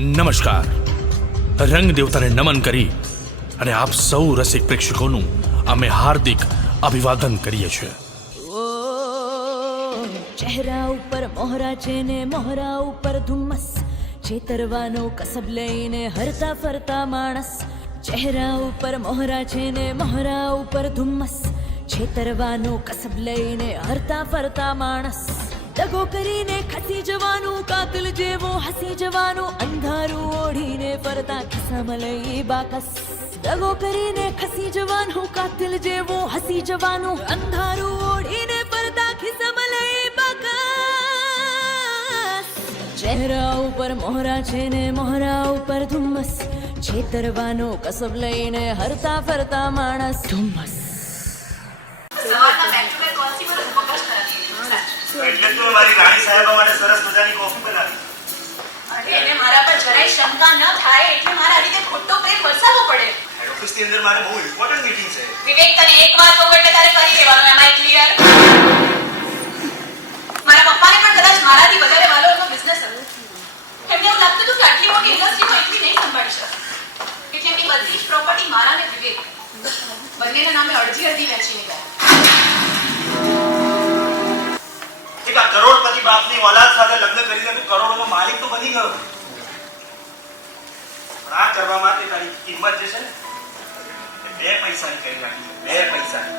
નમસ્કાર. રંગ દેવતાને નમન કરી અને આપ સૌ રસિક પ્રેક્ષકોનું અમે હાર્દિક અભિવાદન કરીએ છીએ. ચહેરા ઉપર મોહરા છે ને મોહરા ઉપર ધુમ્મસ, છેતરવાનો કસબ લઈને હરતા ફરતા માણસ. ચહેરા ઉપર મોહરા છે ને મોહરા ઉપર ધુમ્મસ, છેતરવાનો કસબ લઈને હરતા ફરતા માણસ. દગો કરીને ખસી જવાનું, કાતિલ જેવો હસી જવાનું, અંધારું ઓઢીને ફરતા ખિસ્સામાં લઈ બાકસ. દગો કરીને ખસી જવાનું, કાતિલ જેવો હસી જવાનું, અંધારું ઓઢીને ફરતા ખિસ્સામાં લઈ બાકસ. ચહેરા ઉપર મોહરા છે ને મોહરા ઉપર ધુમ્મસ, છેતરવાનો કસબ લઈને હરતા ફરતા માણસ. ધુમ્મસ એટલે તો મારી રાણી સાહેબા માટે સરસ મજાની કોફી બનાવી. અરે એને મારા પર જરાય શંકા ન થાય એટલે મારા આ રીતે ખોટો પ્રેમ વરસાવવો પડે. હેડ ઓફિસની અંદર મારે બહુ ઇમ્પોર્ટન્ટ મીટિંગ છે. વિવેક, તને એક વાર કહું એટલે તારે કરી લેવાનું. એમ આઈ ક્લિયર? મારા પપ્પાને પણ કદાચ મારાથી વધારે વાલો એનો બિઝનેસ હતો. એમને એવું લાગતું હતું કે આટલી મોટી ઇન્ડસ્ટ્રી તો એકલી નહીં સંભાળી શકે, એટલે એમની બધી જ પ્રોપર્ટી મારા ને વિવેક બંનેના નામે અડધી અડધી વેચીને ગયા. એક આ કરોડપતિ બાપની ઓલાદ સાથે લગ્ન કરીને તું કરોડોનો માલિક તો બની ગયો, પણ આ કરવા માટે તારી કિંમત જે છે ને એ 2 પૈસાની કરી નાખી છે. 2 પૈસાની.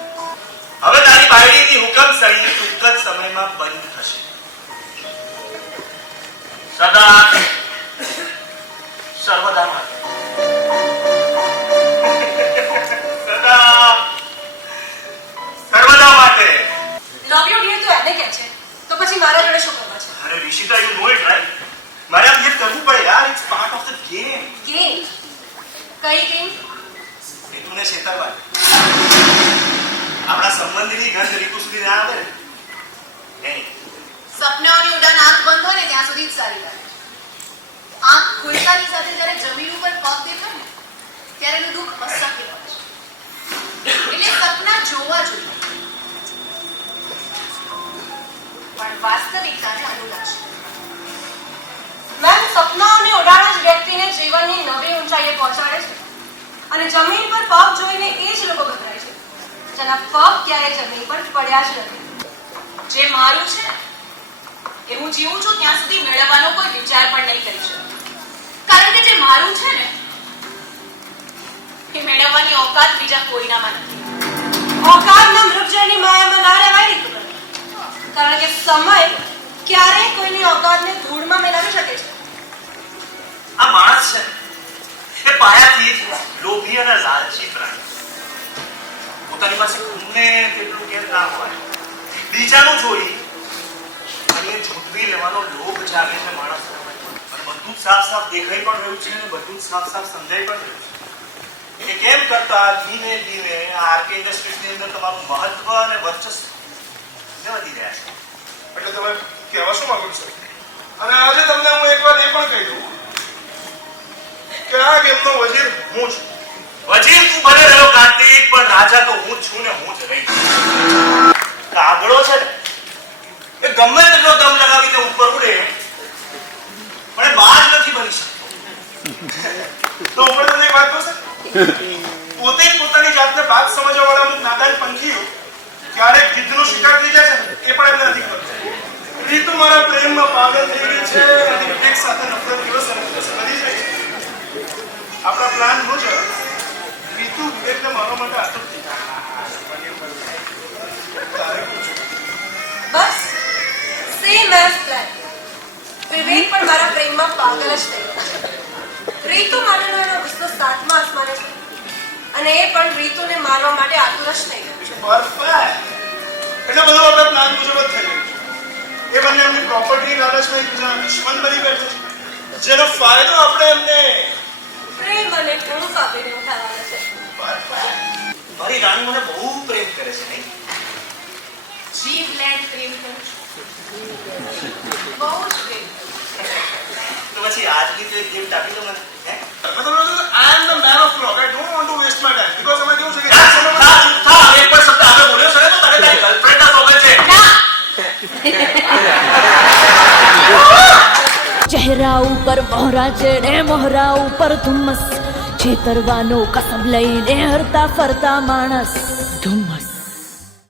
હવે તારી બાયડીની હુકમ સળી ટૂંક જ સમયમાં બંધ થશે. સદા સર્વદા માટે. સદા સર્વદા માટે. લવ યુ ડિયર તો એને કહે છે, તો પછી મારા જોડે શું કરવા છે? અરે Rishita, you know it right. મારે આ બિહેવ કરવું પડે યાર. It's part of the game. Game? કઈ ગેમ? રીતુને છેતરવા. આપણા સંબંધની ગંધ રીતુ સુધી ના આવે ને. સપનાઓની ઉડાન આંખ બંધ હોય ને ત્યાં સુધી જ સારી લાગે. આંખ ખુલતાની સાથે જ્યારે જમીન ઉપર પગ દેખાય ને ત્યારે એનું દુઃખ હસકી લાગે છે. એટલે સપના જોવા જોઈએ, પણ વાસ્તવિકતાને અનુલાગ છે. મેમ, સપનાઓની ઉડાન જ વ્યક્તિને જીવનની નવી ઊંચાઈએ પહોંચાડે છે, અને જમીન પર પગ જોઈને એ જ લોકો ગભરાય છે જેના પગ ક્યારેય જમીન પર પડ્યા જ નથી. જે મારું છે એ હું જીવું છું ત્યાં સુધી મેળવવાનો કોઈ વિચાર પણ નહીં કરી શકું, કારણ કે જે મારું છે ને એ મેળવવાની ઓકાત બીજા કોઈનામાં નથી. ઓકાતના મૃગજળની માયામાં ના રહેવાય રીતુ, કારણ કે સમય ક્યારેય કોઈની ઓકાતને ધૂળમાં મેળવી શકે છે. આ માણસ છે એ પાયાથી જ લોભી અને લાલચી પ્રાણી. પોતાની પાસે ગમે તેટલું કેમ ના હોય, બીજાનું જોઈ અને ઝૂંટવી લેવાનો લોભ જાગે છે માણસ. અને બધું જ સાફ સાફ દેખાઈ પણ રહ્યું છે અને બધું જ સાફ સાફ સમજાઈ પણ રહ્યું છે. એ કેમ કરતા ધીમે ધીમે આ આરકે ઇન્ડસ્ટ્રીઝની અંદર તમારું મહત્વ અને વર્ચસ્વ વધી રહ્યા છે. એટલે તમે કહેવા શું માંગો છો? અને આજે તમને હું એક વાત એ પણ કહી દઉં કે આ ગેમનો વજીર હું છું. વજીર તું બને રહ્યો કાર્તિક, પણ રાજા તો હું જ છું ને હું જ રહીશ. કાગડો છે ને એ ગમે તેટલો દમ લગાવીને ઉપર ઉડે પણ એ બાજ નથી બની શકતો. તો ઉપર તમને એક વાત કહું છે, પોતે જ પોતાની જાતને બાદ સમજવા વાળા અમુક નાદાન પંખીઓ ક્યારેક ગીધનો શિકાર થઈ જાય છે એ પણ એમને નથી ખબર. રીતુ મારા પ્રેમમાં પાગલ થઈ ગઈ છે અને એક સાથે નફરત દિવસ વધી જાય છે. આપણા પ્લાન મુજબ રીતુ વિવેકને મારવા માટે આતુર થઈ તારે પૂછું બસ સેમ એઝ પ્લાન. વિવેક પણ મારા પ્રેમમાં પાગલ જ થઈ ગયો છે. રીતુ માટેનો એનો ગુસ્સો 7મા આસમાને છે, અને એ પણ રીતુને મારવા માટે આતુર જ થઈ ગયો છે. પરફેક્ટ. એટલે બધું આપણા પ્લાન મુજબ જ થઈ ગયું છે. એ બંને એમની પ્રોપર્ટી લાલચમાં એકબીજાના દુશ્મન બની બેઠે છે, જેનો ફાયદો આપણે એમને પ્રેમ અને ટૂંક આપીને ઉઠાવવાનો છે. મારી રાણી મને બહુ પ્રેમ કરે છે નહીં? જીવ લેન્ડ પ્રેમ કરું છું, બહુ જ પ્રેમ. તો પછી આજની તો એક ગિફ્ટ આપી દો મને. હે? I am the man of clock. I don't want to waste my time because અમે કેવું છે કે એક પણ શબ્દ આગળ બોલ્યો છે તો તારે તારી ગર્લફ્રેન્ડના સોગંદ છે. ના ચહેરા ચહેરા ઉપર મોહરા છે ને મોહરા ઉપર ધુમ્મસ, છેતરવાનો કસબ લઈને હરતા ફરતા માણસ. ધુમ્મસ